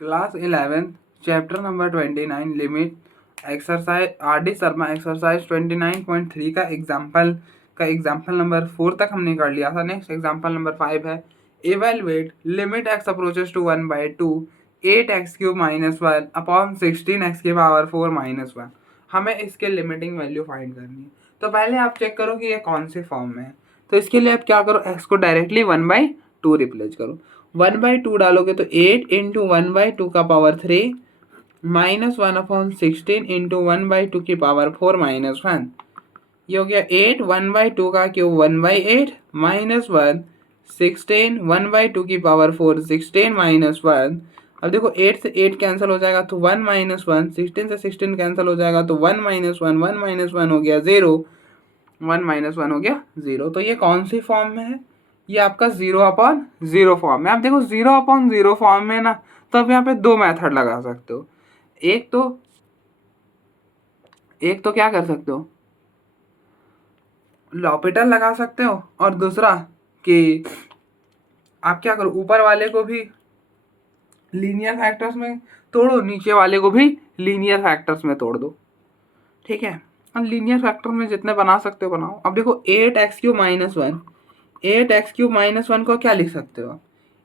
Class 11 chapter number 29 limit exercise RD Sharma exercise 29.3 का example number 4 तक हमने कर लिया था। नेक्स्ट एग्जाम्पल नंबर 5 है evaluate limit x approaches to 1/2 8x³ - 1 upon 16x⁴ -1। हमें इसके लिमिटिंग वैल्यू फाइंड करनी है। तो पहले आप चेक करो कि ये कौन से फॉर्म में है। तो इसके लिए आप क्या करो, x को डायरेक्टली 1/2 रिप्लेस करो। 1/2 डालोगे तो 8 इंटू 1/2 का पावर 3 -1 अपॉन 16 इंटू 1/2 की पावर 4 -1। ये हो गया 8 1/2 का क्यूब 1/8 -1 16 1/2 की पावर 4 16 -1। अब देखो 8 से 8 कैंसिल हो जाएगा तो 1 -1, 16 से 16 कैंसिल हो जाएगा तो 1 -1 1 -1 हो गया 0, 1 -1 हो गया 0। तो ये कौन सी फॉर्म में है? ये आपका 0/0 फॉर्म में। आप देखो 0/0 फॉर्म में ना, तो आप यहाँ पे दो मेथड लगा सकते हो। एक तो क्या कर सकते हो, लॉपिटल लगा सकते हो, और दूसरा कि आप क्या करो, ऊपर वाले को भी लीनियर फैक्टर्स में तोड़ो, नीचे वाले को भी लीनियर फैक्टर्स में तोड़ दो। ठीक है, अब लीनियर फैक्टर में जितने बना सकते हो बनाओ। अब देखो 8x³ - 1, 8x³ - 1 को क्या लिख सकते हो?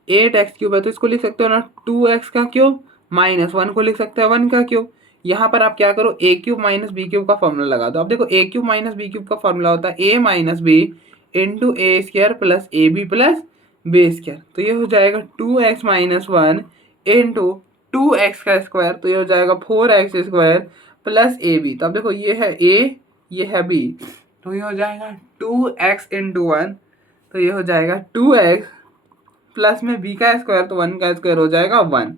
8x³ है तो इसको लिख सकते हो ना 2x³ -1 को लिख सकते हो 1 का क्यूब। यहाँ पर आप क्या करो, a³ - b³ का फॉर्मूला लगा दो। अब देखो a³ - b³ का फॉर्मूला होता है a - b into a² plus ab plus b²। तो ये हो जाएगा 2x - 1 इंटू 2x², तो ये हो जाएगा 4x² प्लस ab। तो अब देखो ये है a, ये है b, तो ये हो जाएगा 2x इंटू 1, तो ये हो जाएगा 2x प्लस में b का स्क्वायर, तो 1 का स्क्वायर हो जाएगा 1।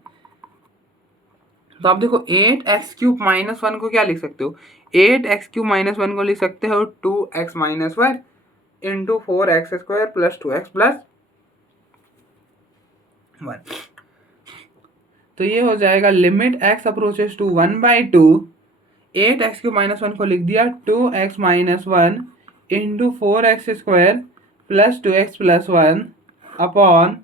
तो आप देखो 8x³ - 1 को क्या लिख सकते हो, 8x³ - 1 को लिख सकते हो 2x - 1 into 4x² plus 2x plus 1। तो ये हो जाएगा limit x approaches to 1/2, 8x³ - 1 को लिख दिया 2x - 1 into 4x² plus 2x plus 1 upon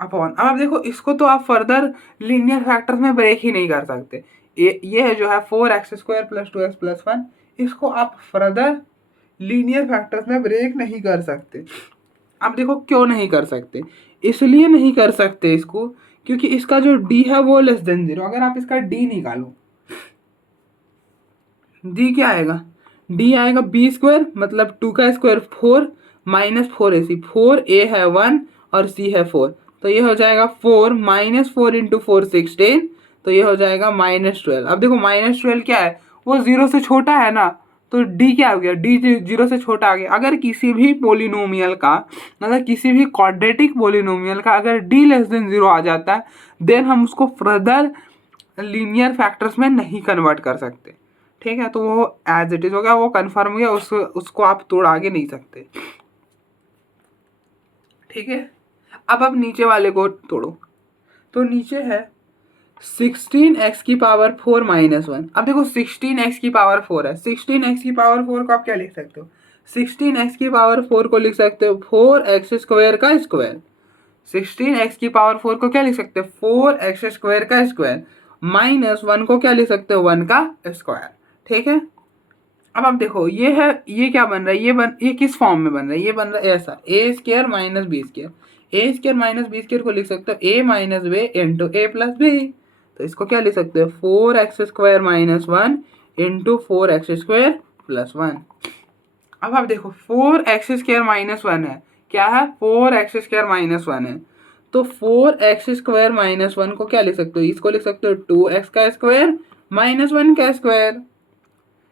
अब आप देखो इसको तो आप फर्दर लीनियर फैक्टर्स में ब्रेक ही नहीं कर सकते। ये जो है 4x² प्लस 2x प्लस 1, इसको आप फर्दर लीनियर फैक्टर्स में ब्रेक नहीं कर सकते। अब देखो क्यों नहीं कर सकते, इसलिए नहीं कर सकते इसको क्योंकि इसका जो d है वो लेस देन 0। अगर आप इसका d निकालो, d क्या आएगा, d आएगा b² मतलब 2 का स्क्वायर 4 माइनस 4ac, 4a है 1 और c है 4, तो ये हो जाएगा 4 - 4 इंटू 4 16, तो ये हो जाएगा -12। अब देखो -12 क्या है, वो 0 से छोटा है ना, तो d क्या हो गया, d 0 से छोटा आ गया। अगर किसी भी पोलिनोमियल का, मतलब किसी भी क्वाड्रेटिक पोलिनोमियल का अगर d लेस देन 0 आ जाता है, देन हम उसको फर्दर लीनियर फैक्टर्स में नहीं कन्वर्ट कर सकते। ठीक है, तो वो एज इट इज हो गया, वो कन्फर्म हो गया, उसको आप तोड़ आगे नहीं सकते। ठीक है, अब आप नीचे वाले को तोड़ो, तो नीचे है 16x⁴ - 1। अब देखो 16x⁴ है, 16x⁴ को आप क्या लिख सकते हो, 16x⁴ को लिख सकते हो 4x² का स्क्वायर। 16x⁴ को क्या लिख सकते हो, 4x² का स्क्वायर माइनस 1 को क्या लिख सकते हो, 1 का स्क्वायर। ठीक है, अब आप देखो ये है, ये क्या बन रहा है, ये किस फॉर्म में बन रहा है, ये बन रहा है ऐसा a² - b²। a² - b² को लिख सकते हो a minus b into a plus b, तो इसको क्या लिख सकते हो 4x² - 1 इंटू 4x² प्लस 1। अब आप देखो 4x² - 1 है, क्या है 4x² - 1 है, तो 4x² - 1 को क्या लिख सकते हो, इसको लिख सकते हो 2x का स्क्वायर माइनस 1 का स्क्वायर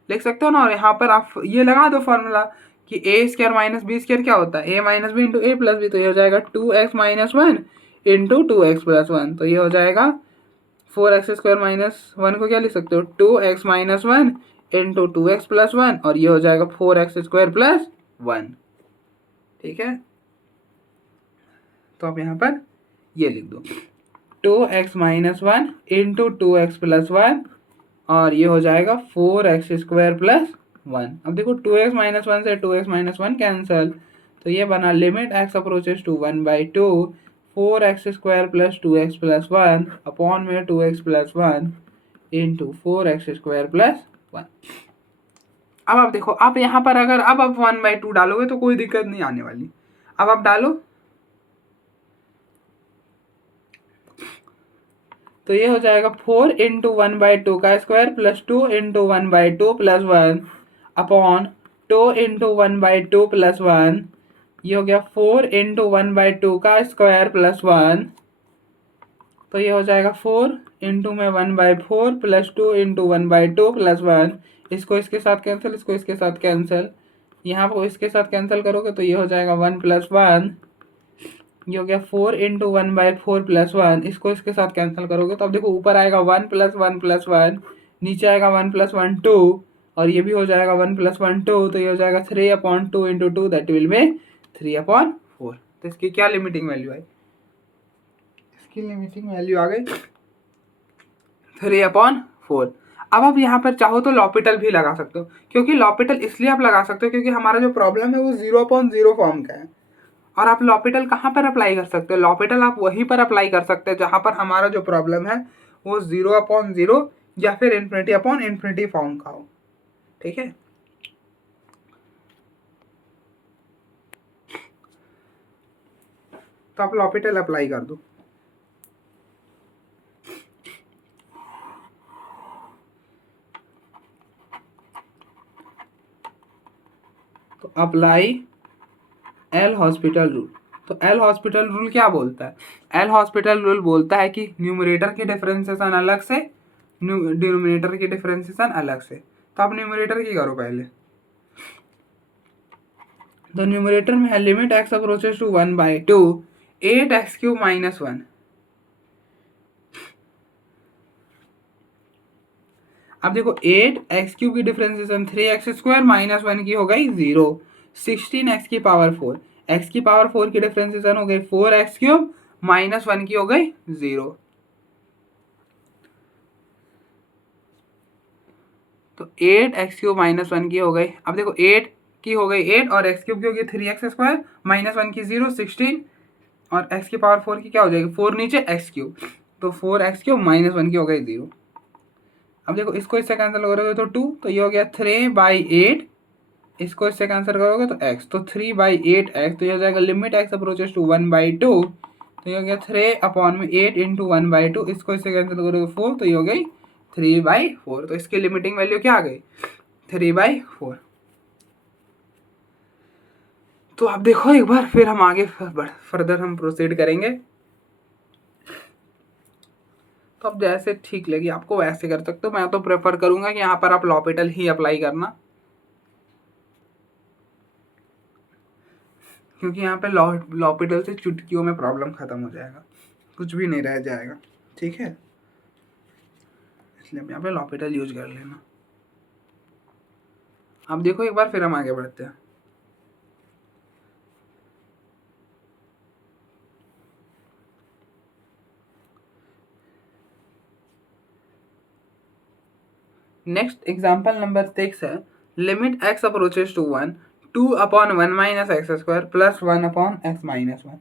लिख सकते हो ना। और यहाँ पर आप ये लगा दो फॉर्मूला कि a² - b² क्या होता है, a minus B into a plus B, तो ये हो जाएगा 2x - 1 इंटू 2x प्लस 1, तो ये हो जाएगा 4x² - 1 को क्या लिख सकते हो 2x - 1 इंटू 2x प्लस 1, और ये हो जाएगा 4x² प्लस 1। ठीक है, तो आप यहाँ पर ये लिख दो 2x - 1 इंटू 2x प्लस 1, और ये हो जाएगा 4x² प्लस 1। अब देखो 2x - 1 से 2x - 1 कैंसल, तो ये बना limit x approaches to 1/2 4x² plus 2x plus 1 upon में 2x plus 1 into 4x² plus 1। अब आप देखो, आप यहाँ पर अगर अब आप 1/2 डालोगे तो कोई दिक्कत नहीं आने वाली। अब आप डालो तो ये हो जाएगा 4 इंटू 1/2 का square plus 2 into 1/2 plus 1 upon 2 into 1/2 plus 1। ये हो गया 4 इंटू 1/2 का स्क्वायर प्लस 1। तो ये हो जाएगा 4 इंटू में 1/4 प्लस 2 इंटू 1/2 प्लस 1। इसको इसके साथ कैंसिल, इसको इसके साथ कैंसिल, यहाँ पर इसके साथ कैंसिल करोगे तो ये हो जाएगा 1 प्लस 1। ये हो गया 4 इंटू 1/4 प्लस 1। इसको इसके साथ कैंसिल करोगे तो अब देखो ऊपर आएगा 1 प्लस 1 प्लस 1, नीचे आएगा 1 प्लस 1 2, और ये भी हो जाएगा 1 प्लस 1 2। तो ये हो जाएगा 3/2 इंटू 2 दैट विल बी 3/4। तो इसकी क्या लिमिटिंग वैल्यू आई? इसकी लिमिटिंग वैल्यू आ गई 3/4। अब आप यहाँ पर चाहो तो लॉपिटल भी लगा सकते हो, क्योंकि लॉपिटल इसलिए आप लगा सकते हो क्योंकि हमारा जो प्रॉब्लम है वो 0/0 फॉर्म का है। और आप लॉपिटल कहाँ पर अप्लाई कर सकते हो? लॉपिटल आप वहीं पर अप्लाई कर सकते हैं जहाँ पर हमारा जो प्रॉब्लम है वो 0/0 या फिर ∞/∞ फॉर्म का हो। ठीक है, तो आप लॉपिटल अप्लाई कर दो। तो अप्लाई एल हॉस्पिटल रूल। तो एल हॉस्पिटल रूल क्या बोलता है? एल हॉस्पिटल रूल बोलता है कि न्यूमरेटर की डिफरेंशिएशन अलग से, डिनोमिनेटर की डिफरेंशिएशन अलग से। तो आप न्यूमरेटर की करो पहले। तो न्यूमरेटर में है limit x approaches to 1/2 8x³ - 1। अब देखो 8x³ की डिफरेंशिएशन 3x² - 1 की हो गई 0, 16x⁴, x⁴ की डिफरेंशिएशन हो गई 4x³ - 1 की हो गई 0। तो 8x³ - 1 की हो गई। अब देखो 8 की हो गई 8 और x³ की होगी 3x² - 1 की 0 16, और x⁴ की क्या हो जाएगी 4 नीचे x³, तो 4x³ - 1 की हो गई 0। अब देखो इसको इससे कैंसिल करोगे तो 2, तो ये हो गया 3/8। इसको इससे कैंसिल करोगे तो x, तो 3/8x। तो ये हो जाएगा लिमिट x अप्रोचेस टू 1/2। तो ये हो गया 3/8 इंटू 1/2। इसको इससे कैंसिल करोगे 4, तो ये हो गई 3/4। तो इसकी लिमिटिंग वैल्यू क्या आ गई 3/4। तो आप देखो एक बार, फिर हम आगे फर्दर हम प्रोसीड करेंगे। तो अब जैसे ठीक लगी आपको वैसे कर सकते हो। मैं तो प्रेफर करूंगा कि यहाँ पर आप लॉपिटल ही अप्लाई करना, क्योंकि यहाँ पे लॉपिटल से चुटकियों में प्रॉब्लम खत्म हो जाएगा, कुछ भी नहीं रह जाएगा। ठीक है, इसलिए हम यहाँ पे लॉपिटल यूज कर लेना। अब देखो एक बार, फिर हम आगे बढ़ते हैं। नेक्स्ट एग्जाम्पल नंबर 6 है limit x approaches to 1 2/1 - x² plus 1/x - 1।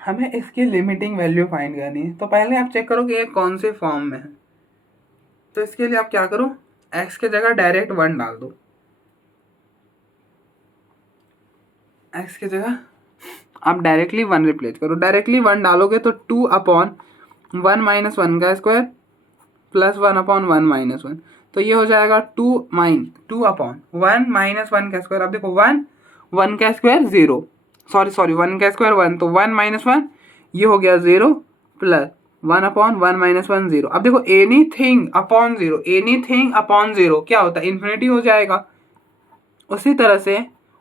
हमें इसकी लिमिटिंग वैल्यू फाइंड करनी है। तो पहले आप चेक करो कि ये कौन से फॉर्म में है। तो इसके लिए आप क्या करो, x के जगह डायरेक्ट 1 डाल दो। x की जगह आप डायरेक्टली 1 रिप्लेस करो। डायरेक्टली 1 डालोगे तो 2/1 - 1 का स्क्वायर प्लस 1/1 - 1। तो ये हो जाएगा 2/1 - 1 का स्क्वायर। अब देखो 1 का स्क्वायर 0, सॉरी 1 का स्क्वायर 1, तो 1 - 1 ये हो गया 0 प्लस 1/1 - 1 0। अब देखो एनीथिंग अपॉन 0 क्या होता है इन्फिनिटी हो जाएगा। उसी तरह से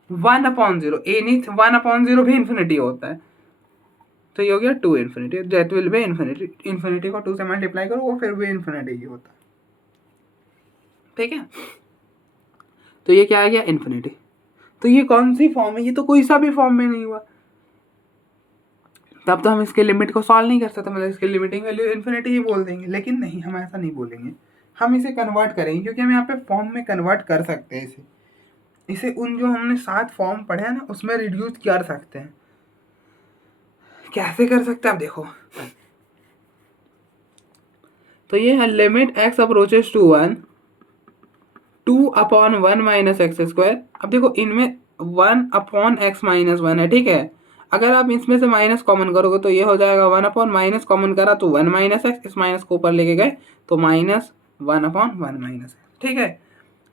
1/0 1/0 भी इन्फिनिटी होता है। तो ये हो गया 2 infinity, that will be infinity. Infinity को 2 से मल्टीप्लाई करो वो फिर भी इन्फिनिटी ही होता है। ठीक है, तो ये क्या आ गया इन्फिनिटी। तो ये कौन सी फॉर्म है? ये तो कोई सा भी फॉर्म में नहीं हुआ, तब तो हम इसके लिमिट को सॉल्व नहीं कर सकते। मतलब इसकी लिमिटिंग वैल्यू इन्फिनिटी ही बोल देंगे, लेकिन नहीं, हम ऐसा नहीं बोलेंगे। हम इसे कन्वर्ट करेंगे, क्योंकि हम यहाँ पे फॉर्म में कन्वर्ट कर सकते हैं इसे। इसे उन जो हमने 7 फॉर्म पढ़े हैं ना उसमें रिड्यूस कर सकते हैं। कैसे कर सकते हैं आप देखो, तो ये है limit x approaches to 1 2/1 minus x square. अब देखो इनमें 1/x-1 है, ठीक है। अगर आप इसमें से माइनस कॉमन करोगे तो ये हो जाएगा 1/, माइनस कॉमन करा तो 1 माइनस एक्स, इस माइनस को ऊपर लेके गए तो -1/1 माइनस एक्स, ठीक है।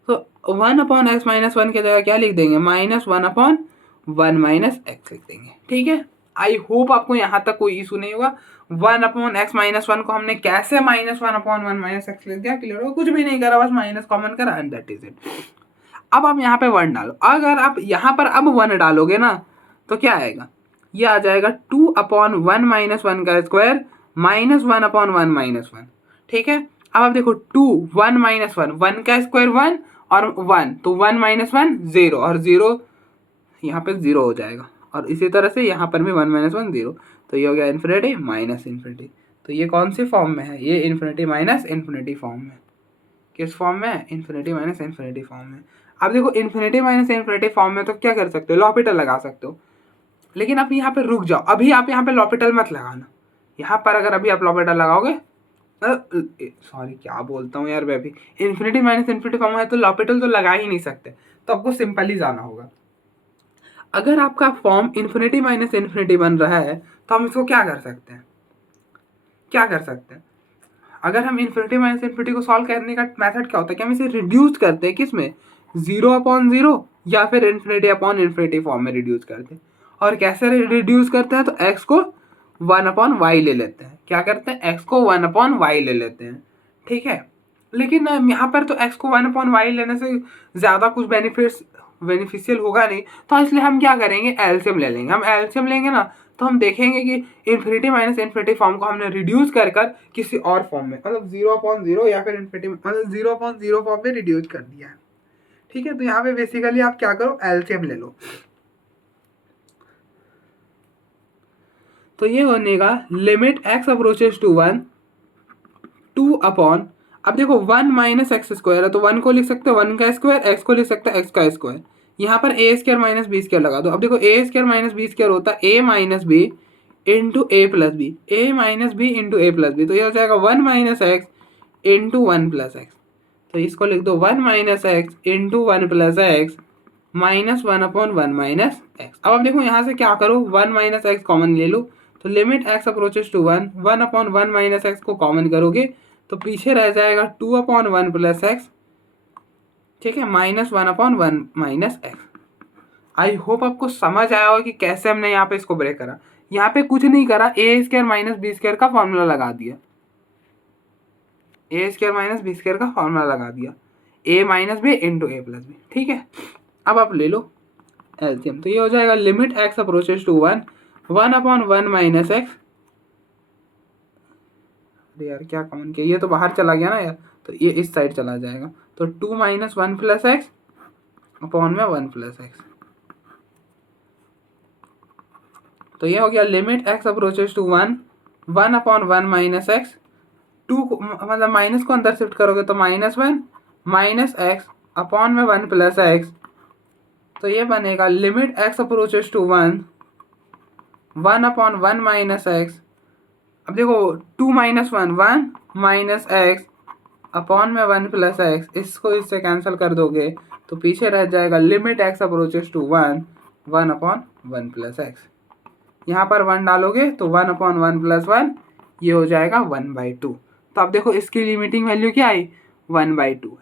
तो 1/x-1 की जगह क्या लिख देंगे, -1/1 माइनस एक्स लिख देंगे, ठीक है। आई होप आपको यहाँ तक कोई इशू नहीं होगा। 1/x-1 को हमने कैसे -1/1 माइनस एक्स लिख दिया, क्लियर हो, कुछ भी नहीं करा, बस माइनस कॉमन करा एंड दैट इज इट। अब आप यहाँ पे 1 डालो, अगर आप यहाँ पर अब 1 डालोगे ना तो क्या आएगा, ये आ जाएगा 2/1 माइनस 1 का स्क्वायर -1/1 माइनस 1, ठीक है। अब आप देखो 2 1 माइनस 1, 1 का स्क्वायर 1 और 1, तो 1 माइनस 1 0 और 0 यहाँ पे 0 हो जाएगा, और इसी तरह से यहाँ पर भी 1 माइनस 1 0, तो ये हो गया इन्फिनिटी माइनस इन्फिनिटी। तो ये कौन सी फॉर्म में है, ये इन्फिनिटी माइनस इन्फिनिटी फॉर्म में। किस फॉर्म में है, इन्फिनिटी माइनस इन्फिनिटी फॉर्म में। अब देखो इन्फिनिटी माइनस इन्फिनिटी फॉर्म में तो क्या कर सकते हो, लॉपिटल लगा सकते हो, लेकिन आप यहाँ पे रुक जाओ, अभी आप यहाँ पे लॉपिटल मत लगाना। यहाँ पर अगर अभी आप लॉपिटल लगाओगे, सॉरी क्या बोलता हूँ यार, मैं भी इन्फिनिटी माइनस इन्फिनिटी फॉर्म है तो लॉपिटल तो लगा ही नहीं सकते, तो आपको सिंपली जाना होगा। अगर आपका फॉर्म इन्फिनिटी माइनस इन्फिनिटी बन रहा है तो हम इसको क्या कर सकते हैं, क्या कर सकते हैं, अगर हम इन्फिनिटी माइनस इन्फिनिटी को सॉल्व करने का मेथड क्या होता है कि हम इसे रिड्यूस करते हैं किस में, 0/0 या फिर इन्फिनिटी फॉर्म में रिड्यूस करते हैं। और कैसे रिड्यूस करते हैं, तो x को 1/y ले लेते हैं, क्या करते हैं, x को 1/y ले लेते हैं, ठीक है। लेकिन यहाँ पर तो x को 1/y लेने से ज़्यादा कुछ बेनिफिशियल होगा नहीं, तो इसलिए हम क्या करेंगे, एलसीएम ले लेंगे। हम एलसीएम लेंगे ना तो हम देखेंगे कि इन्फिनिटी माइनस इन्फिनिटी फॉर्म को हमने रिड्यूस कर किसी और फॉर्म में, मतलब 0/0 या फिर इन्फिनिटी मतलब 0/0 फॉर्म में रिड्यूस कर दिया है, ठीक है। तो यहाँ पे बेसिकली आप क्या करो, एलसीएम ले लो। तो ये होने का लिमिट x अप्रोचेस टू 1 2/, अब देखो 1 माइनस एक्स स्क्वायर है तो 1 को लिख सकते हो 1 का स्क्वायर, x को लिख सकते हो x का स्क्वायर, यहाँ पर ए स्क्वायर माइनस बी स्क्वायर लगा दो। अब देखो ए स्क्वायर माइनस बी स्क्वायर होता है A minus B into A plus B, A minus B into A plus B, तो ये हो जाएगा 1 minus X into 1 plus x, तो इसको लिख दो 1 minus X into 1 plus x -1/1 minus x. अब आप देखो यहाँ से क्या करो, 1 माइनस एक्स कॉमन ले लो, तो limit x approaches to 1 1/1 minus x को कॉमन करोगे तो पीछे रह जाएगा 2/1 प्लस एक्स, ठीक है, -1/1 माइनस एक्स। आई होप आपको समझ आया हो कि कैसे हमने यहाँ पे इसको ब्रेक करा। यहाँ पे कुछ नहीं करा, ए स्क्वायर माइनस बी स्क्वायर का फॉर्मूला लगा दिया, ए स्क्वायर माइनस बी स्क्वायर का फॉर्मूला लगा दिया, ए माइनस बी इंटू ए प्लस बी, ठीक है। अब आप ले लो एलसीएम, तो ये हो जाएगा limit x approaches to 1 1/1 minus x, अरे यार क्या कॉमन किया, ये तो बाहर चला गया ना यार, तो ये इस साइड चला जाएगा, तो 2 माइनस 1 प्लस एक्स अपॉन में 1 प्लस एक्स, तो ये हो गया limit x approaches to 1 1/1 minus x, 2 मतलब माइनस को अंदर शिफ्ट करोगे तो -1 माइनस एक्स अपॉन में 1 प्लस एक्स, तो ये बनेगा limit x approaches to 1 1/1 minus x. अब देखो 2 माइनस 1 1 माइनस एक्स अपॉन में 1 प्लस एक्स, इसको इससे कैंसिल कर दोगे तो पीछे रह जाएगा limit x approaches to 1 1/1 plus x. यहाँ पर 1 डालोगे तो 1/1 प्लस 1 ये हो जाएगा 1/2। तो अब देखो इसकी लिमिटिंग वैल्यू क्या आई, 1/2।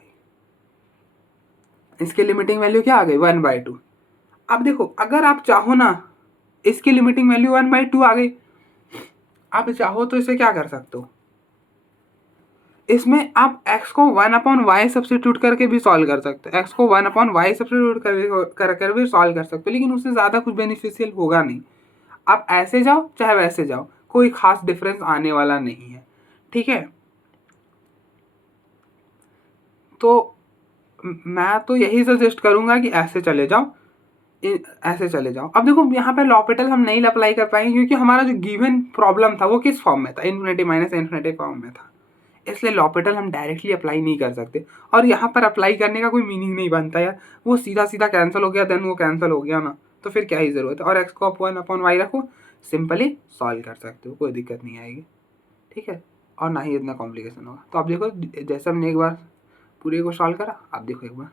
इसकी लिमिटिंग वैल्यू क्या आ गई, 1/2। अब देखो अगर आप चाहो ना, इसकी लिमिटिंग वैल्यू 1/2 आ गई, आप चाहो तो इसे क्या कर सकते हो, इसमें आप x को 1/y सब्स्टिट्यूट करके भी सॉल्व कर सकते हो, x को 1/y सब्स्टिट्यूट कर भी सॉल्व कर सकते हो, लेकिन उससे ज़्यादा कुछ बेनिफिशियल होगा नहीं। आप ऐसे जाओ चाहे वैसे जाओ, कोई खास डिफरेंस आने वाला नहीं है, ठीक है। तो मैं तो यही सजेस्ट करूंगा कि ऐसे चले जाओ, ऐसे चले जाओ। अब देखो यहाँ पे लॉपिटल हम नहीं अप्लाई कर पाएंगे क्योंकि हमारा जो गिवन प्रॉब्लम था वो किस फॉर्म में था, इन्फिनिटी माइनस इन्फिनिटी फॉर्म में था। इसलिए लॉपिटल हम डायरेक्टली अप्लाई नहीं कर सकते, और यहाँ पर अप्लाई करने का कोई मीनिंग नहीं बनता यार, वो सीधा सीधा कैंसिल हो गया, देन वो कैंसिल हो गया ना, तो फिर क्या ही ज़रूरत है। और एक्स को आप 1/y रखो, सिंपली सॉल्व कर सकते हो, कोई दिक्कत नहीं आएगी, ठीक है, और ना ही इतना कॉम्प्लिकेशन होगा। तो आप देखो जैसे हमने एक बार पूरे को सॉल्व करा, आप देखो एक बार।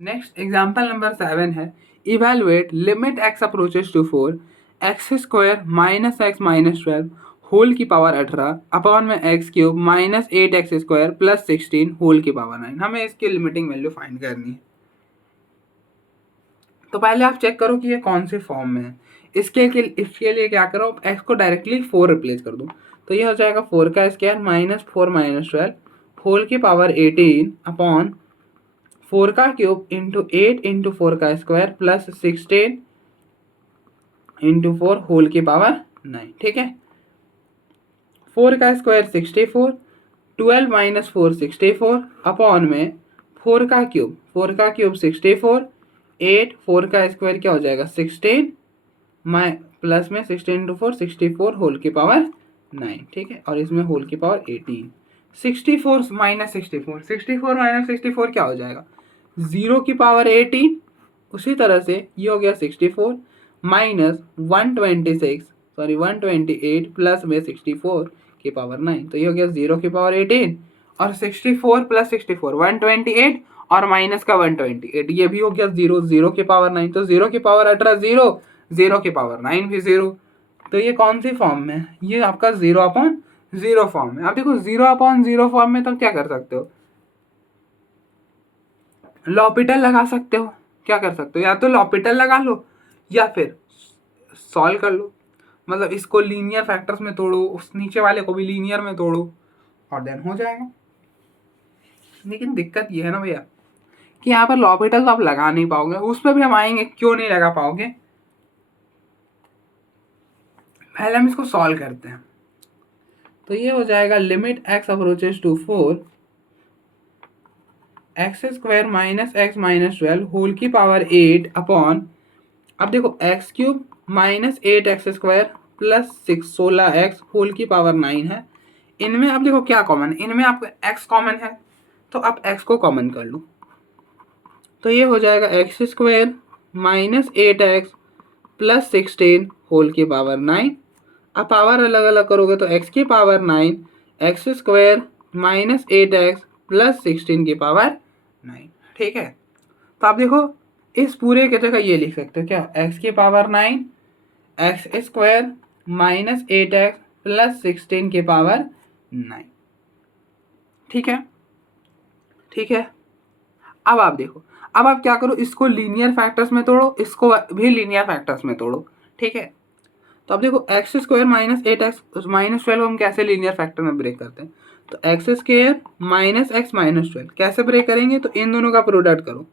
नेक्स्ट एग्जाम्पल नंबर 7 है, evaluate limit x approaches to 4 x square minus x minus 12 whole की पावर 18 अपॉन में x cube minus 8 x square plus 16 whole की पावर 9। हमें इसकी लिमिटिंग वैल्यू फाइंड करनी है। तो पहले आप चेक करो कि ये कौन से फॉर्म में है। इसके लिए क्या करो, एक्स को डायरेक्टली 4 रिप्लेस कर दो, तो ये हो जाएगा 4 का स्क्वायर माइनस 4 माइनस 12 होल की पावर 18 अपॉन 4 का क्यूब इंटू 8 इंटू 4 का स्क्वायर प्लस 16 इंटू 4 होल की पावर 9, ठीक है। 4 का स्क्वायर 64, 12 माइनस 4 64 अपॉन में 4 का क्यूब 64, 8 4 का स्क्वायर क्या हो जाएगा 16 प्लस में 16 इंटू 4 64 होल की पावर 9, ठीक है, और इसमें होल की पावर 18। 64 माइनस 64 क्या हो जाएगा 0 की पावर 18। उसी तरह से ये हो गया 64 माइनस 128 प्लस में 64 की पावर 9, तो ये हो गया 0 की पावर 18, और 64 प्लस 64 128 और माइनस का 128, ये भी हो गया 0 की पावर 9, तो 0 की पावर 18 0 की पावर 9 भी 0। तो ये कौन सी फॉर्म में है, ये आपका 0/0 फॉर्म में। अब देखो 0/0 फॉर्म में तो क्या कर सकते हो, लॉपिटल लगा सकते हो। क्या कर सकते हो, या तो लॉपिटल लगा लो या फिर सॉल्व कर लो, मतलब इसको लीनियर फैक्टर्स में तोड़ो, उस नीचे वाले को भी लीनियर में तोड़ो, और देन हो जाएगा। लेकिन दिक्कत ये है ना भैया कि यहाँ पर लॉपिटल तो आप लगा नहीं पाओगे, उस पर भी हम आएंगे क्यों नहीं लगा पाओगे। पहले हम इसको सॉल्व करते हैं। तो ये हो जाएगा limit x approaches to 4 x square minus x minus 12 whole की पावर 8 अपॉन, अब देखो x cube minus 8 x square plus 16 x whole की पावर 9 है। इनमें अब देखो क्या कॉमन है, इनमें आपको एक्स कॉमन है, तो आप एक्स को कॉमन कर लो, तो ये हो जाएगा x square minus 8x plus 16 whole की पावर 9। अब पावर अलग अलग करोगे तो x की power 9 x square minus 8x plus 16 की पावर 9, ठीक है। तो आप देखो इस पूरे की जगह ये लिख सकते हो क्या, x की power 9 x square minus 8x plus 16 की पावर 9, ठीक है, ठीक है। अब आप देखो, अब आप क्या करो, इसको लीनियर फैक्टर्स में तोड़ो, इसको भी लीनियर फैक्टर्स में तोड़ो, ठीक है। तो अब देखो X square minus 8x minus 12 हम कैसे लीनियर फैक्टर में ब्रेक करते हैं, तो X square minus x minus 12 कैसे ब्रेक करेंगे, तो इन दोनों का प्रोडक्ट करो,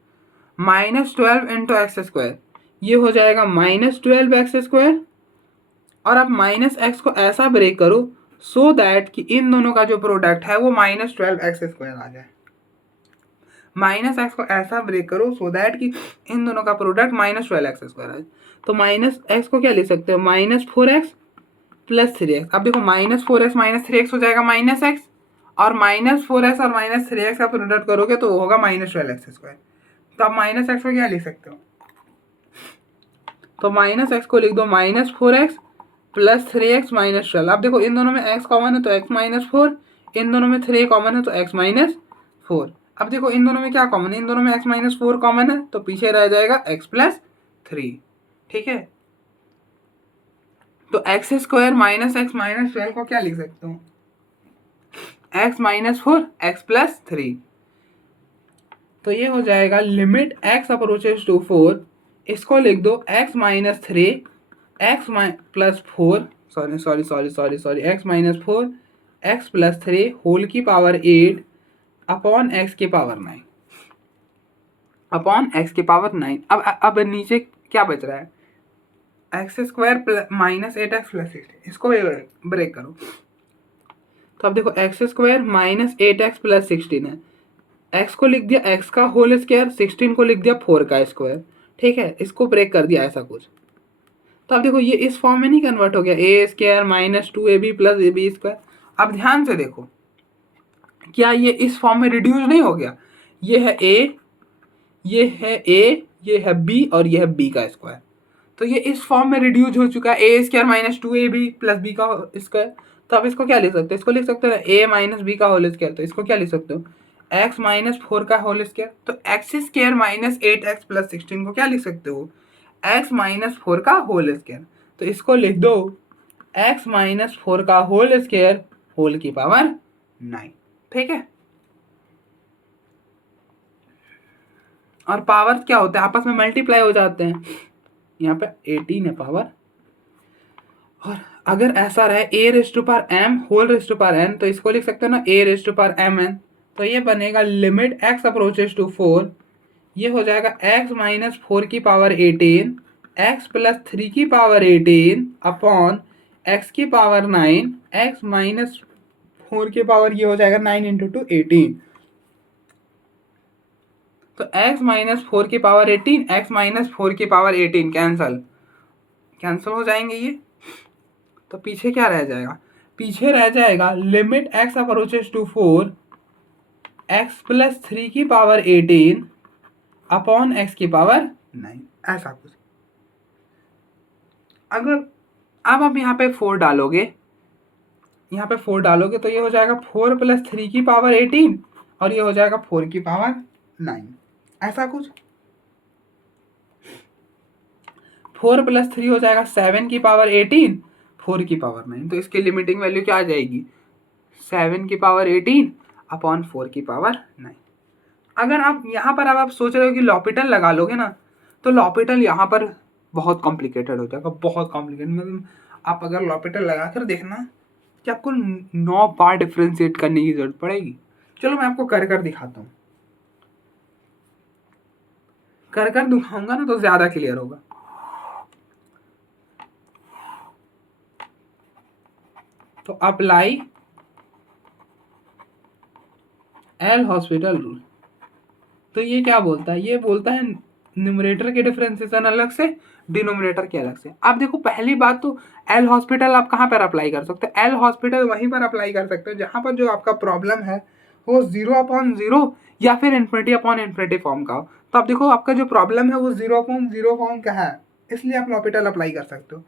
-12 इंटू एक्स स्क्वायर, ये हो जाएगा -12 एक्स स्क्वायर, और अब माइनस एक्स को ऐसा ब्रेक करो सो दैट कि इन दोनों का जो प्रोडक्ट है वो -12 एक्स स्क्वायर आ जाए। माइनस एक्स को ऐसा ब्रेक करो सो दैट कि इन दोनों का प्रोडक्ट -12 एक्स स्क्वायर आए। तो माइनस एक्स को क्या लिख सकते हो, -4x प्लस 3x। अब देखो -4x माइनस 3x हो जाएगा -x, और -4x और -3x का प्रोडक्ट करोगे तो वो होगा -12 एक्स स्क्वायर। तो आप -x को क्या लिख सकते हो, तो -x को लिख दो -4x प्लस 3x माइनस 12। अब देखो इन दोनों में x कॉमन है तो x -4, इन दोनों में 3 कॉमन है तो x -4। अब देखो इन दोनों में क्या कॉमन है, इन दोनों में x -4 कॉमन है, तो पीछे रह जाएगा x + 3, ठीक है। तो X square minus x minus 12 को क्या लिख सकते हो, x -4 x + 3। तो ये हो जाएगा लिमिट x अप्रोचेस टू 4, इसको लिख दो x -3 x + 4 sorry x -4 x + 3 whole की पावर 8 अपॉन x की पावर 9 अपॉन x की पावर 9। अब नीचे क्या बच रहा है, x square minus 8x plus 16, इसको ब्रेक करो। तो अब देखो X square minus 8x plus 16 है, x को लिख दिया x का होल स्क्वायर, 16 को लिख दिया 4 का स्क्वायर, ठीक है, इसको ब्रेक कर दिया ऐसा कुछ। तो अब देखो ये इस फॉर्म में नहीं कन्वर्ट हो गया, A square minus 2ab plus A B square. अब ध्यान से देखो, क्या ये इस फॉर्म में रिड्यूस नहीं हो गया? ये है ए, ये है ए, ये है बी और ये है बी का स्क्वायर। तो ये इस फॉर्म में रिड्यूस हो चुका है, A square minus 2ab plus B का स्क्वायर। तो आप इसको क्या लिख सकते हो? इसको लिख सकते हो ए माइनस बी का होल स्क्वायर। तो इसको क्या लिख सकते हो? एक्स माइनस 4 का होल स्क्वायर। तो X square minus 8x plus 16 को क्या लिख सकते हो? एक्स माइनस 4 का होल स्क्वायर। तो इसको लिख दो एक्स माइनस 4 का होल स्क्वायर होल की पावर 9। ठीक है। और पावर क्या होता है? आपस में मल्टीप्लाई हो जाते हैं। यहाँ पे 18 है पावर। और अगर ऐसा रहे A raise to power M whole raise to power N, तो इसको लिख सकते हो ना A raise to power M N. तो ये बनेगा लिमिट एक्स अप्रोचेस टू 4, ये हो जाएगा एक्स माइनस 4 की पावर 18 एक्स प्लस 3 की पावर 18 अपॉन एक्स की पावर 9 एक्स माइनस 4 की पावर ये हो जाएगा 9 इंटू 2 18। तो x माइनस 4 की पावर 18 x माइनस 4 की पावर 18 कैंसल हो जाएंगे ये। तो पीछे क्या रह जाएगा? पीछे रह जाएगा limit x approaches to 4 x plus 3 की पावर 18 अपॉन x की पावर 9, ऐसा कुछ। अगर अब आप यहाँ पे 4 डालोगे, यहाँ पे 4 डालोगे तो ये हो जाएगा 4 प्लस 3 की पावर 18 और ये हो जाएगा 4 की पावर 9, ऐसा कुछ। 4 प्लस 3 हो जाएगा 7 की पावर 18 4 की पावर 9। तो इसकी लिमिटिंग वैल्यू क्या आ जाएगी? 7 की पावर 18 अपॉन 4 की पावर 9। अगर आप यहाँ पर अब आप सोच रहे हो कि लॉपिटल लगा लोगे ना, तो लॉपिटल यहाँ पर बहुत कॉम्प्लिकेटेड हो जाएगा, बहुत कॉम्प्लिकेटेड। मतलब आप अगर लॉपिटल लगा कर देखना कि आपको 9 बार डिफ्रेंशिएट करने की जरूरत पड़ेगी। चलो मैं आपको कर कर दिखाता हूँ, कर कर दिखाऊंगा ना तो ज़्यादा क्लियर होगा। तो अप्लाई एल हॉस्पिटल रूल। तो ये क्या बोलता है? ये बोलता है न्यूमरेटर के डिफरेंशिएशन अलग से, डिनोमिनेटर के अलग से। आप देखो पहली बात तो एल हॉस्पिटल आप कहाँ पर अप्लाई कर सकते हो? एल हॉस्पिटल वहीं पर अप्लाई कर सकते हो जहाँ पर जो आपका प्रॉब्लम है वो 0/0 या फिर इन्फिनिटी अपॉन इन्फिनिटी फॉर्म का हो। तो आप देखो आपका जो प्रॉब्लम है वो 0/0 फॉर्म का है, इसलिए आप लॉपिटल अप्लाई कर सकते हो।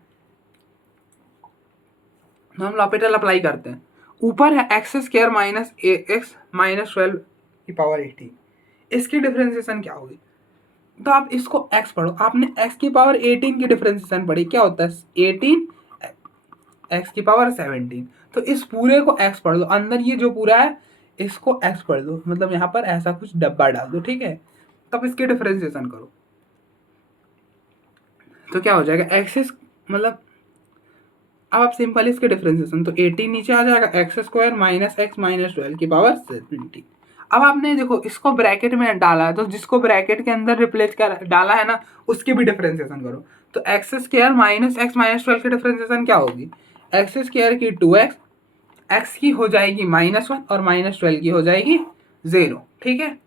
हम लॉपिटल अप्लाई करते हैं। ऊपर है एक्स स्क्वायर माइनस ए एक्स माइनस 12 की पावर 18, इसकी डिफरेंशिएशन क्या होगी? तो आप इसको x पढ़ो, आपने x की पावर 18 की डिफरेंशिएशन पढ़ी, क्या होता है 18 x की पावर 17। तो इस पूरे को x पढ़ दो, अंदर ये जो पूरा है इसको x पढ़ दो, मतलब यहाँ पर ऐसा कुछ डब्बा डाल दो, ठीक है। तब इसकी डिफरेंशिएशन करो तो क्या हो जाएगा x मतलब अब आप सिंपल इसके डिफरेंशिएशन, तो 18 नीचे आ जाएगा x square minus x minus 12 की पावर 17। अब आपने देखो इसको ब्रैकेट में डाला है, तो जिसको ब्रैकेट के अंदर रिप्लेस कर डाला है ना उसकी भी डिफरेंशिएशन करो। तो X square minus x minus 12 की डिफरेंशिएशन क्या होगी? एक्स स्क्वायर की 2x, एक्स की हो जाएगी -1 और -12 की हो जाएगी 0, ठीक है।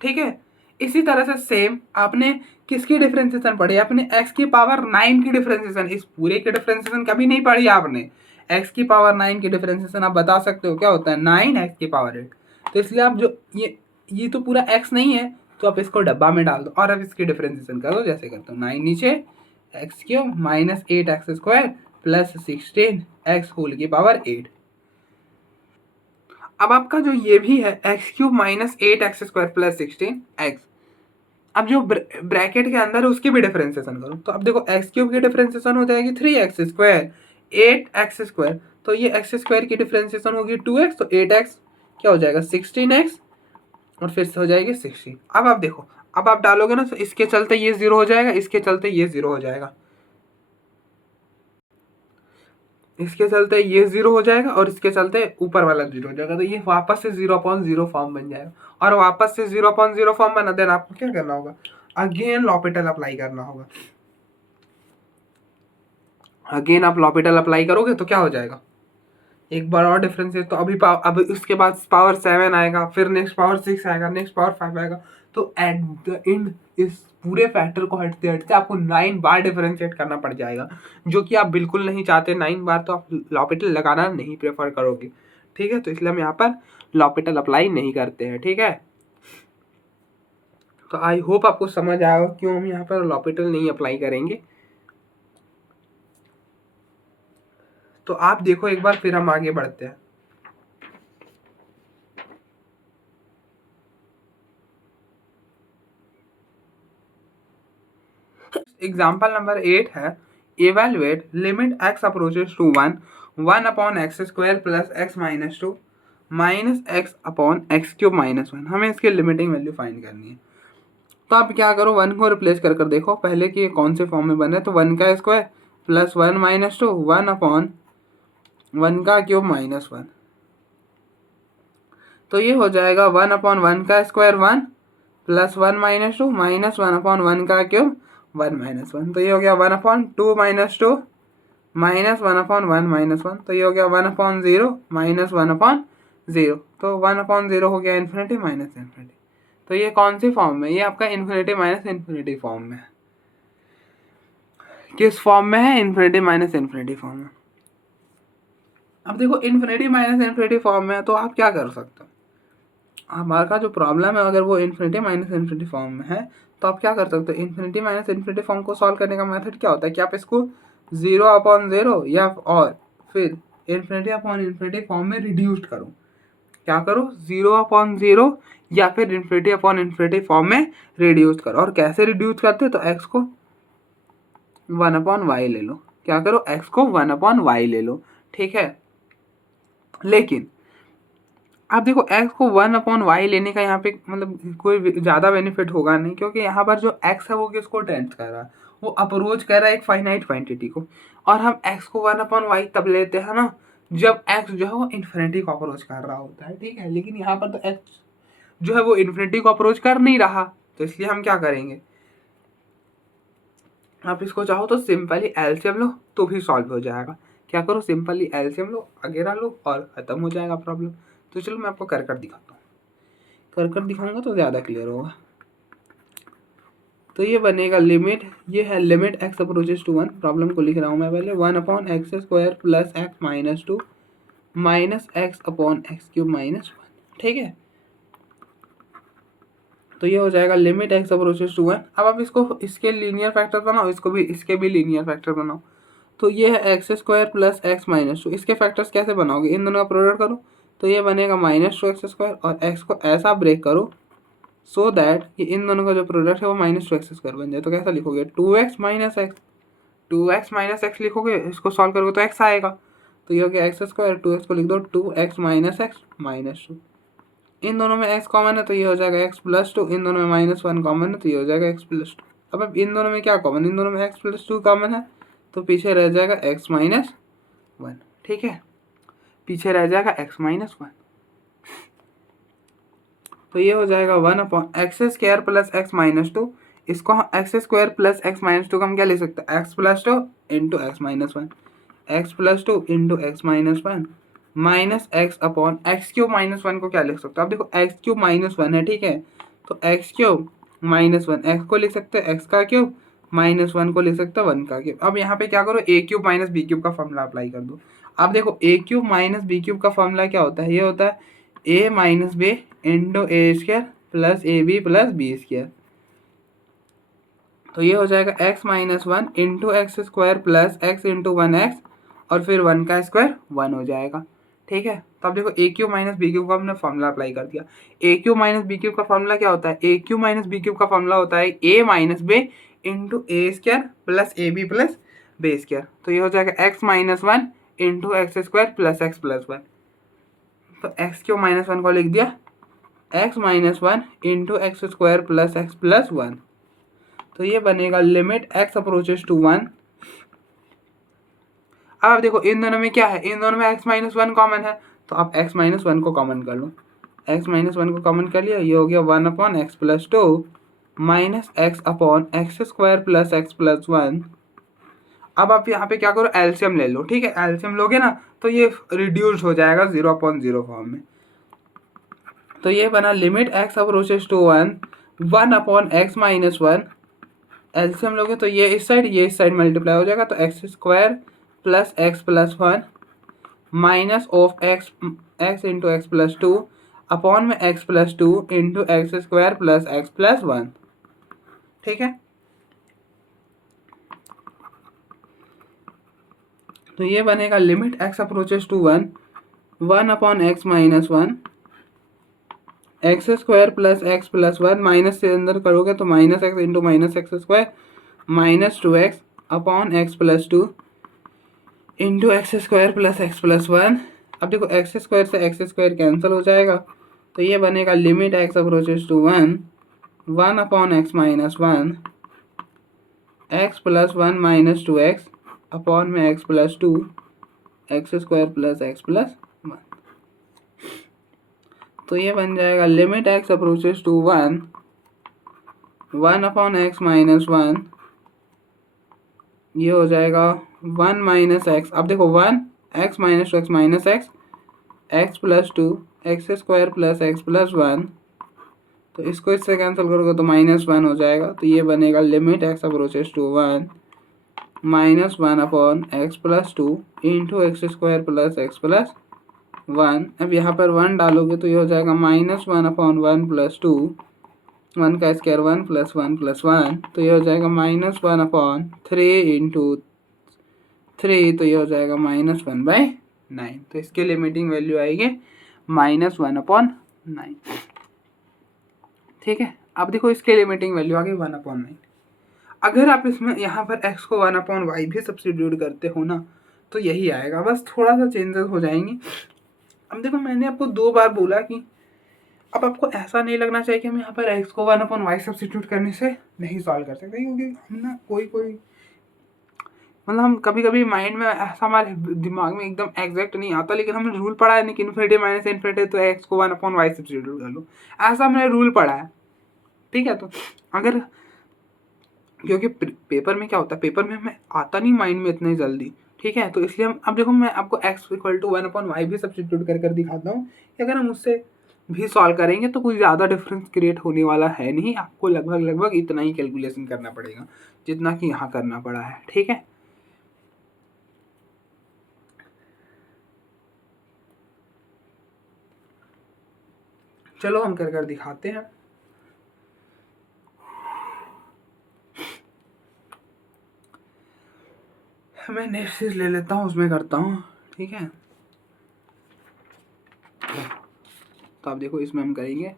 ठीक है, इसी तरह से सेम आपने किसकी डिफरेंशिएशन पढ़ी? आपने x की पावर 9 की डिफरेंशिएशन, इस पूरे की डिफरेंशिएशन कभी नहीं पढ़ी आपने। x की पावर 9 की डिफरेंशिएशन आप बता सकते हो क्या होता है? 9x की पावर 8। तो इसलिए आप जो ये तो पूरा x नहीं है, तो आप इसको डब्बा में डाल दो और अब इसकी डिफरेंशिएशन कर दो, जैसे करते हो 9 नीचे x cube minus 8x square plus 16x whole की पावर 8। अब आपका जो ये भी है x cube minus 8x square plus 16x, अब जो ब्रैकेट के अंदर है उसकी भी डिफरेंशिएशन करो। तो अब देखो एक्स क्यूब की डिफरेंशिएशन हो जाएगी 3x स्क्वायर 8x स्क्वायर, तो ये एक्स स्क्वायर की डिफरेंशिएशन होगी 2x, तो 8x क्या हो जाएगा 16x और फिर से हो जाएगी 16। अब आप देखो, अब आप डालोगे ना तो इसके चलते ये 0 हो जाएगा, इसके चलते ये 0 हो जाएगा, इसके चलते ये 0 हो जाएगा और इसके चलते ऊपर वाला 0 हो जाएगा। तो ये वापस से 0/0 फॉर्म बन जाएगा और वापस से 0/0 फॉर्म बना देना। आपको क्या करना होगा? अगेन लॉपिटल अप्लाई करना होगा। अगेन आप लॉपिटल अप्लाई करोगे तो क्या हो जाएगा? एक बार और डिफरेंस है, तो अभी अब इसके बाद पावर 7 आएगा, फिर नेक्स्ट पावर 6 आएगा, नेक्स्ट पावर 5 आएगा। तो एट द एंड इस पूरे फैक्टर को हटते हटते आपको 9 बार डिफरेंशिएट करना पड़ जाएगा, जो कि आप बिल्कुल नहीं चाहते। 9 बार तो आप लॉपिटल लगाना नहीं प्रेफर करोगे, ठीक है। तो इसलिए हम यहाँ पर लॉपिटल अप्लाई नहीं करते हैं, ठीक है। तो आई होप आपको समझ आएगा क्यों हम यहाँ पर लॉपिटल नहीं अप्लाई करेंगे। तो आप देखो एक बार, फिर हम आगे बढ़ते हैं। एग्जाम्पल नंबर 8 है, evaluate limit x approaches to 1 upon x square plus x minus 2 minus x upon x cube minus 1। हमें इसके लिमिटिंग वैल्यू फाइंड करनी है। तो आप क्या करो, 1 को रिप्लेस कर कर देखो पहले कि ये कौन से फॉर्म में बने। तो 1 का स्क्वायर प्लस 1 माइनस 2 1 अपॉन 1 का क्यूब माइनस 1। तो ये हो जाएगा 1 अपॉन 1 का square 1 plus 1 minus 2 minus 1 upon 1 का क्यूब 1 माइनस 1। तो ये हो गया 1 upon 2 minus 2 minus 1 upon 1 minus 1। तो ये हो गया 1 अपॉन 0 माइनस 1 अपॉन 0। तो 1 अपॉन 0 हो गया इन्फिनिटी माइनस इन्फिनिटी। तो ये कौन सी फॉर्म में, ये आपका इन्फिनिटी माइनस इन्फिनिटी फॉर्म में है। किस फॉर्म में है, इन्फिनिटी माइनस इन्फिनिटी फॉर्म में। अब देखो इन्फिनिटी माइनस इन्फिनिटी फॉर्म में है, तो आप क्या कर सकते हो, हमारा का जो प्रॉब्लम है अगर वो इन्फिनिटी माइनस इन्फिनिटी फॉर्म में है तो आप क्या कर सकते हो, इन्फिनिटी माइनस इन्फिनिटी फॉर्म को सॉल्व करने का मेथड क्या होता है कि आप इसको 0 अपॉन 0 या और फिर इन्फिनिटी अपॉन इन्फिनिटी फॉर्म में रिड्यूस्ड करो। क्या करो, 0 अपॉन 0 या फिर इन्फिनिटी अपॉन इन्फिनिटी फॉर्म में रिड्यूस करो। और कैसे रिड्यूस करते हो, तो एक्स को 1 अपॉन वाई ले लो। क्या करो, एक्स को 1 अपॉन वाई ले लो, ठीक है। लेकिन आप देखो एक्स को 1 अपॉन वाई लेने का यहाँ पे मतलब कोई ज़्यादा बेनिफिट होगा नहीं, क्योंकि यहाँ पर जो एक्स है वो किसको टेंट कर रहा है, वो अप्रोच कर रहा है एक फाइनाइट क्वांटिटी को। और हम एक्स को 1 अपॉन वाई तब लेते हैं ना जब एक्स जो है वो इन्फिनिटी को अप्रोच कर रहा होता है, ठीक है। लेकिन यहाँ पर तो एक्स जो है वो इन्फिनिटी को अप्रोच कर नहीं रहा, तो इसलिए हम क्या करेंगे, आप इसको चाहो तो सिंपली एलसीएम लो तो भी सॉल्व हो जाएगा। क्या करो, सिंपली एलसीएम लो, वगैरह लो और ख़त्म हो जाएगा प्रॉब्लम। तो चलो मैं आपको कर दिखाता हूँ, कर दिखाऊंगा तो ज़्यादा क्लियर होगा। तो ये बनेगा लिमिट, ये है limit x approaches to 1, problem को लिख रहा हूँ मैं पहले, 1 upon x square plus x minus 2 minus x upon x cube minus 1, ठीक है। तो ये हो जाएगा लिमिट एक्स अप्रोचेस टू 1। अब आप इसको इसके लीनियर फैक्टर बनाओ, इसको भी इसके भी लीनियर फैक्टर बनाओ। तो ये है x square plus x minus 2, इसके फैक्टर्स कैसे बनाओगे, इन दोनों का प्रोडक्ट करो। तो ये बनेगा माइनस 2 एक्स स्क्वायर, और एक्स को ऐसा ब्रेक करो सो दैट कि इन दोनों का जो प्रोडक्ट है वो माइनस 2 एक्स स्क्वायर बन जाए। तो कैसा लिखोगे, 2x minus x, 2x minus x लिखोगे, इसको सॉल्व करोगे तो एक्स आएगा। तो ये हो गया एक्स स्क्वायर, 2x को लिख दो 2x माइनस एक्स माइनस 2। इन दोनों में x कॉमन है तो ये हो जाएगा x प्लस 2, इन दोनों में माइनस 1 कॉमन है तो ये हो जाएगा x प्लस 2। अब इन दोनों में क्या कॉमन, इन दोनों में x प्लस 2 कॉमन है तो पीछे रह जाएगा x माइनस 1, ठीक है, पीछे रह जाएगा x माइनस 1। तो ये हो जाएगा 1 upon x square plus x minus 2। इसको हम x square plus x minus 2 का हम क्या ले सकते हैं, x plus 2 into x minus 1, x plus 2 into x minus 1 minus x upon x cube minus 1 को क्या लिख सकते हो, अब देखो एक्स क्यूब माइनस 1 है, ठीक है। तो एक्स क्यूब माइनस 1, एक्स को लिख सकते हैं एक्स का क्यूब, माइनस 1 को लिख सकते हैं 1 का क्यूब। अब यहाँ पे क्या करो, A cube minus B cube का फॉर्मूला अप्लाई कर दो। अब देखो A cube minus B cube का फॉर्मूला क्या होता है, ये होता है A minus B into A square plus A B plus B square. तो ये हो जाएगा X minus 1 into x square plus X into 1x और फिर 1 का स्क्वायर 1 हो जाएगा, ठीक है। तो अब देखो A cube minus B cube का हमने फॉर्मूला अप्लाई कर दिया। A cube minus B cube का फॉर्मूला क्या होता है, A cube minus B cube का फॉर्मूला होता है A minus B into A square plus A B plus B square. तो ये हो जाएगा X minus 1 into x square plus x plus 1। तो एक्स क्यूब माइनस 1 को लिख दिया X minus 1 into x square plus x plus 1। तो ये बनेगा लिमिट एक्स अप्रोचेस टू 1। अब देखो इन दोनों में क्या है, इन दोनों में x माइनस 1 कॉमन है तो आप x माइनस 1 को कॉमन कर लो। x माइनस 1 को कॉमन कर लिया, ये हो गया 1 upon x plus 2 minus x upon x square plus x plus 1। अब आप यहाँ पे क्या करो, एलसीएम ले लो, ठीक है। एलसीएम लोगे ना तो ये रिड्यूस हो जाएगा 0 अपॉन 0 फॉर्म में। तो ये बना limit x approaches to 1 one upon x minus one, LCM लोगे तो ये इस साइड मल्टीप्लाई हो जाएगा, तो X square plus x plus one minus of X into X plus two upon में X plus two into x square plus x plus one. ठीक है, तो ये बनेगा limit x approaches to one, one upon x minus one X square plus one, minus से अंदर करोगे तो minus X into minus x square minus two X upon x plus two into x square plus x plus one. अब देखो X square से X square cancel हो जाएगा, तो ये बनेगा limit x approaches to one, one upon x minus one X plus one minus two X upon में X plus two x square plus x plus one. तो ये बन जाएगा limit x approaches to one, one upon x minus one, ये हो जाएगा one minus x. अब देखो one x minus two x minus x, x plus two x square plus x plus one, तो इसको इससे कैंसिल करोगे तो माइनस वन हो जाएगा। तो ये बनेगा limit x approaches to one minus one upon x plus two into x square plus x plus one. अब यहाँ पर वन डालोगे तो ये हो जाएगा minus one upon one plus two, one का स्क्वायर वन प्लस वन, तो ये हो जाएगा minus one upon three into three, तो ये हो जाएगा माइनस वन बाई नाइन। तो इसके लिमिटिंग वैल्यू आएगी माइनस वन अपॉन नाइन। ठीक है, अब देखो इसके लिमिटिंग वैल्यू आ गई वन अपॉन नाइन। अगर आप इसमें यहाँ पर x को वन अपॉन वाई भी सब्स्टिट्यूट करते हो ना, तो यही आएगा, बस थोड़ा सा चेंजेस हो जाएंगे। अब देखो मैंने आपको दो बार बोला कि अब आपको ऐसा नहीं लगना चाहिए कि हम यहाँ पर x को वन अपॉन वाई सब्स्टिट्यूट करने से नहीं सॉल्व कर सकते, क्योंकि हम ना कोई मतलब हम कभी कभी माइंड में ऐसा हमारे दिमाग में एकदम एग्जैक्ट नहीं आता, लेकिन हमने रूल पढ़ा है कि इन्फिनिटी माइनस इन्फिनिटी तो x को वन अपॉन वाई सब्स्टिट्यूट कर लो, ऐसा हमने रूल पढ़ा है। ठीक है, तो अगर क्योंकि पेपर में क्या होता है, पेपर में हमें आता नहीं माइंड में इतनी जल्दी। ठीक है, तो इसलिए हम अब देखो मैं आपको x equal to one upon y भी सब्स्टिट्यूट कर दिखाता हूँ कि अगर हम उससे भी सॉल्व करेंगे तो कोई ज़्यादा डिफरेंस क्रिएट होने वाला है नहीं, आपको लगभग इतना ही कैलकुलेशन करना पड़ेगा जितना कि यहाँ करना पड़ा है। ठीक है, चलो हम कर दिखाते हैं। मैं नेक्स्ट चीज ले लेता हूँ, उसमें करता हूँ। ठीक है, तो आप देखो इसमें हम करेंगे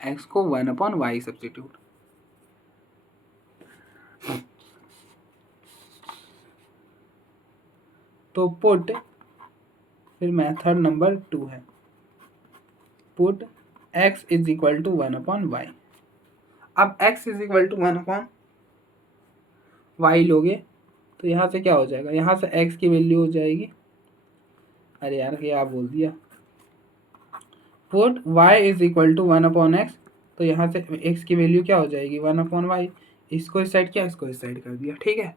x को वन अपॉन वाई सब्स्टिट्यूट। तो पुट, फिर मेथड नंबर 2 है put x is equal to one upon y. अब x is equal to one upon y लोगे तो यहाँ से क्या हो जाएगा, यहाँ से x की वैल्यू हो जाएगी, अरे यार क्या बोल दिया, put y is equal to one upon x, तो यहाँ से x की वैल्यू क्या हो जाएगी वन अपॉन वाई, इसको इस साइड किया इसको इस साइड कर दिया। ठीक है,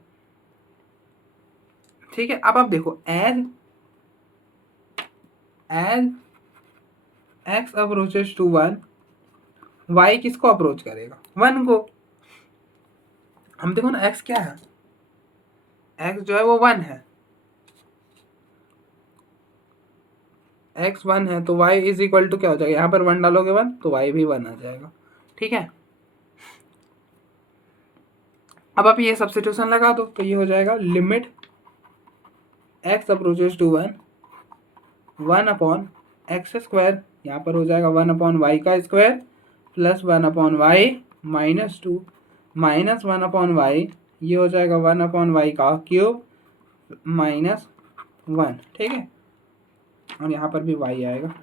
ठीक है, अब आप देखो as x approaches to one, y किसको अप्रोच करेगा, वन को। हम देखो ना x क्या है, x जो है वो वन है, x वन है, तो y इज इक्वल टू क्या हो जाएगा, यहाँ पर वन डालोगे वन तो y भी वन आ जाएगा। ठीक है, अब आप ये सब्स्टिट्यूशन लगा दो तो ये हो जाएगा limit x approaches to one, one upon x square, यहाँ पर हो जाएगा वन अपॉन वाई का square plus one upon y minus two minus one upon y, ये हो जाएगा वन अपॉन वाई का क्यूब माइनस वन। ठीक है, और यहाँ पर भी y आएगा,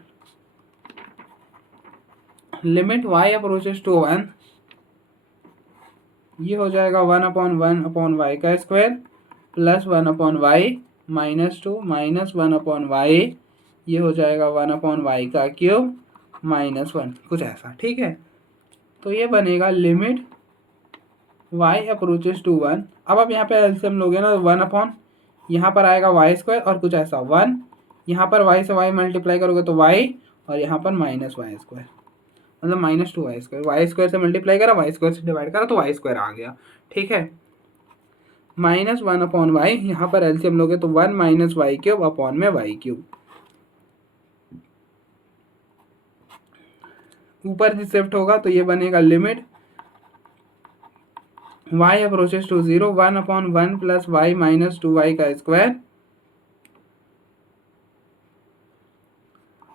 limit y approaches to one, ये हो जाएगा वन अपॉन वाई का square plus one upon y minus two minus one upon y, ये हो जाएगा वन अपॉन वाई का क्यूब माइनस वन, कुछ ऐसा। ठीक है, तो ये बनेगा limit y approaches to one. अब आप यहाँ पे एलसीएम लोगे ना, वन अपॉन यहाँ पर आएगा वाई स्क्वायर और कुछ ऐसा वन, यहाँ पर y से y मल्टीप्लाई करोगे तो y और यहाँ पर माइनस वाई स्क्वायर, मतलब -2y², y² से मल्टीप्लाई करा, y² से डिवाइड करा तो y² आ गया। ठीक है, -1/y, यहाँ पर एलसीएम लोगे तो 1 - y³ अपॉन में y³। ऊपर से शिफ्ट होगा तो ये बनेगा limit y approaches to 0, 1/1 + y - 2y²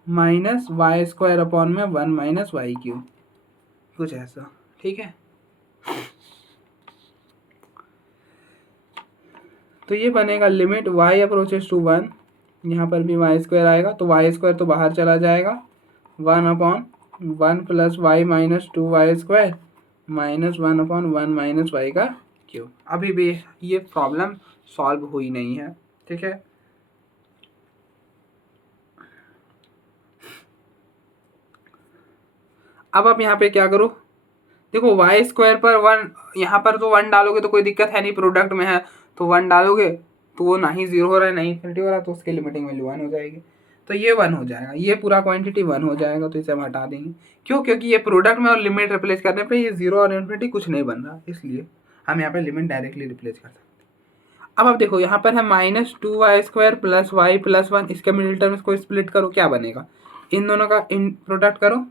-y² upon में 1 - y³, कुछ ऐसा। ठीक है, तो ये बनेगा लिमिट y अप्रोचेस टू 1, यहाँ पर भी y² आएगा तो y² तो बाहर चला जाएगा, 1/1 + y - 2y² -1/1 - y³। अभी भी ये प्रॉब्लम सॉल्व हुई नहीं है। ठीक है, अब आप यहाँ पे क्या करो, देखो y² पर 1, यहाँ पर तो 1 डालोगे तो कोई दिक्कत है नहीं, प्रोडक्ट में है तो 1 डालोगे तो वो ना ही 0 हो रहा है ना ही इन्फिनिटी हो रहा है, तो उसकी लिमिटिंग वैल्यू 1 हो जाएगी। तो ये 1 हो जाएगा, ये पूरा क्वांटिटी 1 हो जाएगा, तो इसे हम हटा देंगे। क्यों? क्योंकि ये प्रोडक्ट में और लिमिट रिप्लेस करने पे ये 0 और इन्फिनिटी कुछ नहीं बन रहा, इसलिए हम यहाँ पे लिमिट डायरेक्टली रिप्लेस कर सकते हैं। अब आप देखो यहाँ पर है -2y² + y + 1, इसके मिडिल टर्म्स को स्प्लिट करो, क्या बनेगा, इन दोनों का इन प्रोडक्ट करो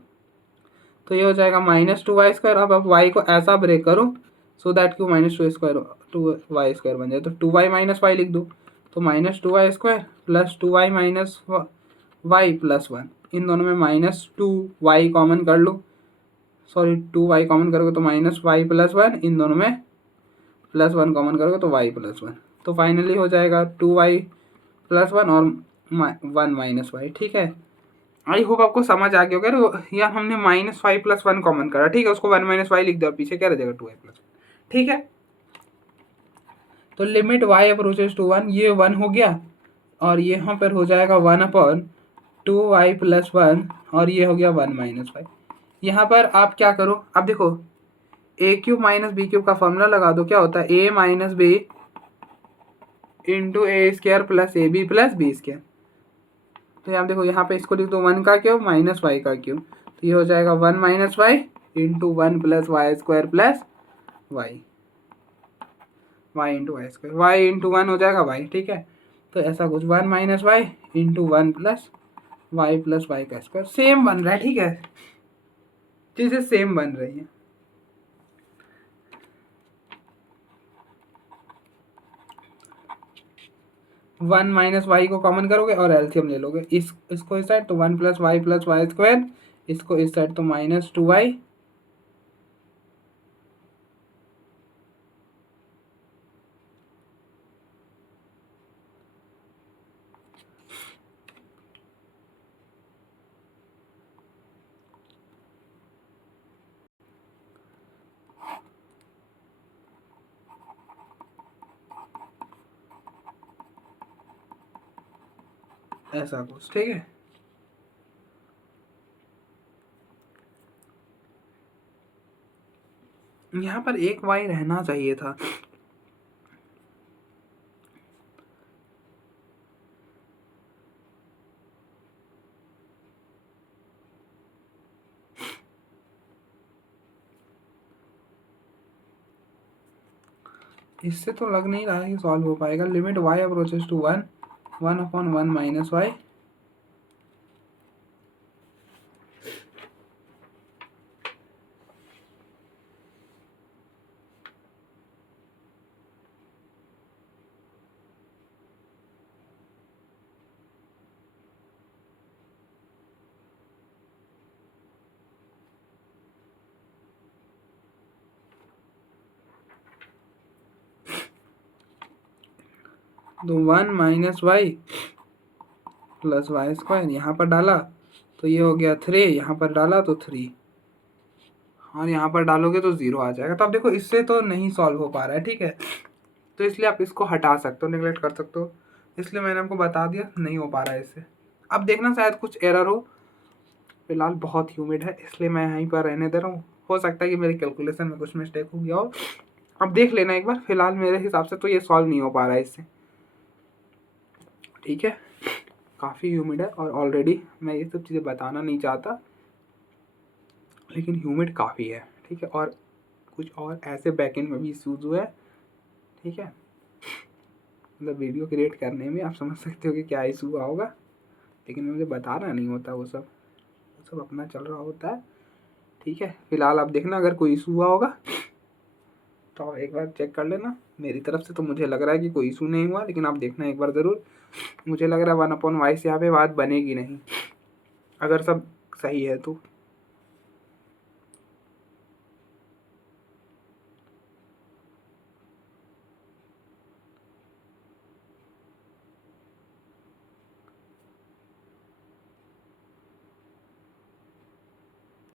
तो ये हो जाएगा -2y²। अब आप y को ऐसा ब्रेक करो सो दैट कि -2y² बन जाए, तो 2y - y लिख दो, तो -2y² + 2y - y + 1, इन दोनों में -2y कॉमन कर लो, सॉरी 2y कॉमन करोगे तो -y + 1, इन दोनों में +1 कॉमन करोगे तो y + 1, तो फाइनली हो जाएगा 2y + 1 और 1 - y। ठीक है, आई होप आपको समझ आ गया होगा। यार हमने -y + 1 कॉमन करा, ठीक है, उसको 1 - y लिख दो, पीछे क्या रह जाएगा 2y + 1। ठीक है, तो लिमिट y अप्रोचेस टू 1, ये 1 हो गया और यहाँ पर हो जाएगा 1/2y + 1 और ये हो गया 1 - y। यहाँ पर आप क्या करो, अब देखो a³ - b³ का फॉर्मूला लगा दो, क्या होता है a - b × a² + ab + b²। तो यहाँ देखो, यहाँ पे इसको लिख दो 1 का क्यूब -y का क्यूब, तो ये हो जाएगा 1 - y × 1 + y² + y, y × y², y × 1 हो जाएगा y। ठीक है, तो ऐसा कुछ 1 - y × 1 + y + y², सेम बन रहा है। ठीक है, चीजें सेम बन रही हैं। वन -y को कॉमन करोगे और एलसीएम ले लोगे, इसको इस साइड तो 1 + y + y², इसको इस साइड तो -2y, ऐसा कुछ। ठीक है, यहाँ पर एक y रहना चाहिए था। इससे तो लग नहीं रहा है कि सॉल्व हो पाएगा। Limit y approaches to 1, 1/1 - y, तो 1 - y + y², यहाँ पर डाला तो ये हो गया 3, यहाँ पर डाला तो 3 और यहाँ पर डालोगे तो 0 आ जाएगा। तो अब देखो इससे तो नहीं सॉल्व हो पा रहा है। ठीक है, तो इसलिए आप इसको हटा सकते हो, नेगलेक्ट कर सकते हो, इसलिए मैंने आपको बता दिया नहीं हो पा रहा है इससे। अब देखना शायद कुछ एरर हो, फिलहाल बहुत ह्यूमिड है इसलिए मैं यहीं पर रहने दे रहा हूँ। हो सकता है कि मेरी कैलकुलेशन में कुछ मिस्टेक हो गया हो, अब देख लेना एक बार। फिलहाल मेरे हिसाब से तो ये सॉल्व नहीं हो पा रहा है इससे। ठीक है, काफ़ी ह्यूमिड है और ऑलरेडी मैं ये सब चीज़ें बताना नहीं चाहता, लेकिन ह्यूमिड काफ़ी है, ठीक है। और कुछ और ऐसे बैकएंड में भी इशूज़ हुए हैं, ठीक है। मतलब वीडियो क्रिएट करने में आप समझ सकते हो कि क्या इशू हुआ होगा, लेकिन मुझे बताना नहीं होता, वो सब अपना चल रहा होता है, ठीक है। फिलहाल आप देखना अगर कोई इशू हुआ होगा तो आप एक बार चेक कर लेना। मेरी तरफ से तो मुझे लग रहा है कि कोई इशू नहीं हुआ, लेकिन आप देखना एक बार ज़रूर। मुझे लग रहा है 1/y से यहाँ पे बात बनेगी नहीं अगर सब सही है तो,